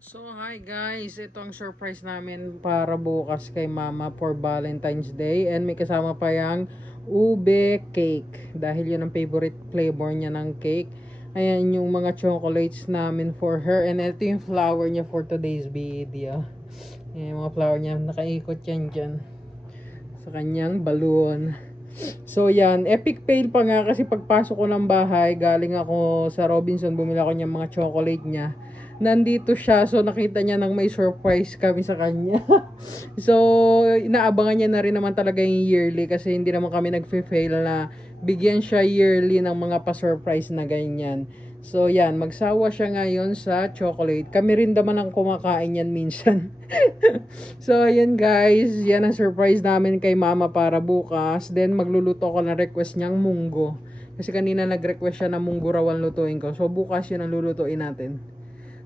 So hi guys, ito ang surprise namin para bukas kay Mama for Valentine's Day, and may kasama pa yung ube cake dahil yun ang favorite flavor niya ng cake. Ayan yung mga chocolates namin for her, and ito yung flower niya for today's video. Ayan yung mga flower niya, nakaikot yan dyan sa kanyang balloon. So yan, epic fail pa nga kasi pagpasok ko ng bahay, galing ako sa Robinson, bumili ako niya mga chocolate niya. Nandito siya, so nakita niya nang may surprise kami sa kanya. So, inaabangan niya na rin naman talaga yung yearly kasi hindi naman kami nagfe-fail na bigyan siya yearly ng mga pa-surprise na ganyan. So, yan, magsawa siya ngayon sa chocolate. Kami rin naman ang kumakain yan minsan. So, yan guys, yan ang surprise namin kay Mama para bukas. Then, magluluto ko na request niyang munggo. Kasi kanina nag-request siya na munggo raw ang lutuin ko. So, bukas yun ang lulutuin natin.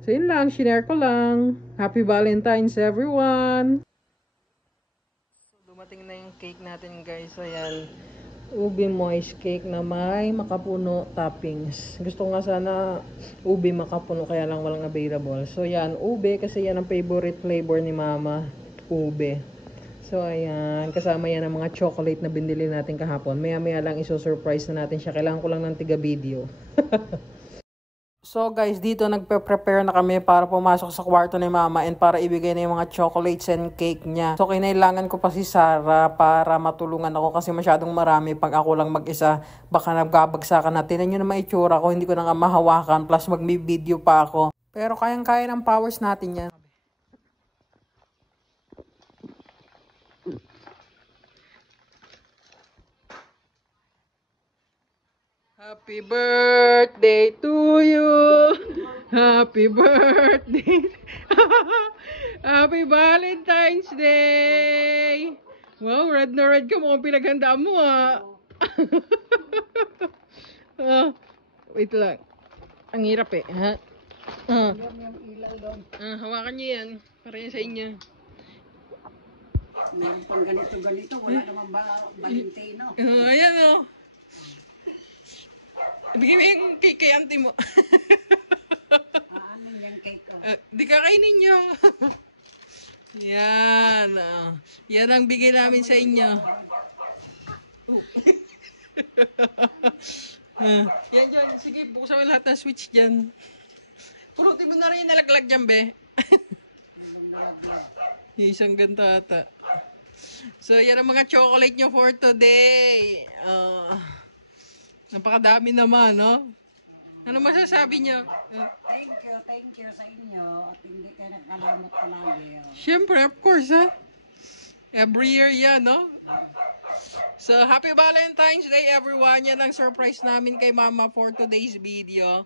So, yun lang. Shinare ko lang. Happy Valentine's, everyone! So, dumating na yung cake natin, guys. Ayan. Ube moist cake na may makapuno toppings. Gusto nga sana ube makapuno, kaya lang walang available. So, yan. Ube, kasi yan ang favorite flavor ni Mama. Ube. So, ayan. Kasama yan ang mga chocolate na binili natin kahapon. Maya-maya lang iso-surprise na natin siya. Kailangan ko lang ng tiga-video. So guys, dito nagpe-prepare na kami para pumasok sa kwarto ni Mama and para ibigay na yung mga chocolates and cake niya. So kinailangan ko pa si Sarah para matulungan ako kasi masyadong marami. Pag ako lang mag-isa, baka nagkabagsakan na. Tinan nyo na maitsura ko, hindi ko na nga mahawakan, plus mag-video pa ako. Pero kayang-kaya ng powers natin yan. Happy birthday to you. Happy birthday. Happy Valentine's Day. Wow, red na red ka. Mukhang pinaghandaan mo wait lang. Ang hirap ha. Hawakan niyo yan. Para yan sa inyo. Meron pang ganito-ganito. Wala naman ba Valentino? Ayan Bigyan mo yung cake kay auntie mo. Ano yung cake ko? Di kakainin nyo. Yan. Yan ang bigay namin sa inyo. Yan dyan. Sige, buksan mo lahat ng switch dyan. Purutin mo na rin yung nalaglag dyan, be. Yung isang ganda ata. So, yan ang mga chocolate nyo for today. Napakadami naman, no? Ano masasabi niyo? Thank you sa inyo. At hindi kayo nagkalamot palagi. Siyempre, of course, Every year yan, no? So, Happy Valentine's Day, everyone. Yan ang surprise namin kay Mama for today's video.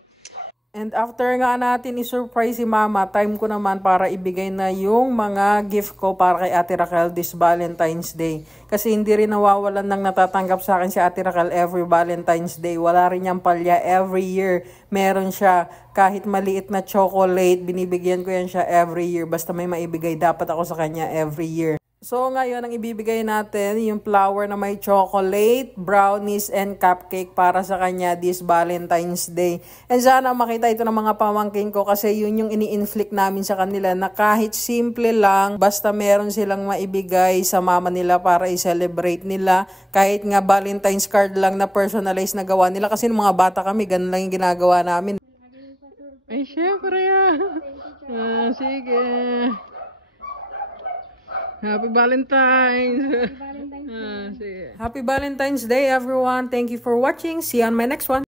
And after nga natin i-surprise si Mama, time ko naman para ibigay na yung mga gift ko para kay Ate Raquel this Valentine's Day. Kasi hindi rin nawawalan ng natatanggap sa akin si Ate Raquel every Valentine's Day. Wala rin niyang palya every year. Meron siya kahit maliit na chocolate, binibigyan ko yan siya every year. Basta may maibigay, dapat ako sa kanya every year. So ngayon ang ibibigay natin yung flower na may chocolate, brownies, and cupcake para sa kanya this Valentine's Day. And sana makita ito ng mga pamangkin ko kasi yun yung ini-inflict namin sa kanila na kahit simple lang, basta meron silang maibigay sa mama nila para i-celebrate nila. Kahit nga Valentine's card lang na personalized na gawa nila kasi nung mga bata kami, ganun lang yung ginagawa namin. Ay, syempre sige. Happy Valentine's! Happy Valentine's Day, everyone! Thank you for watching. See you on my next one.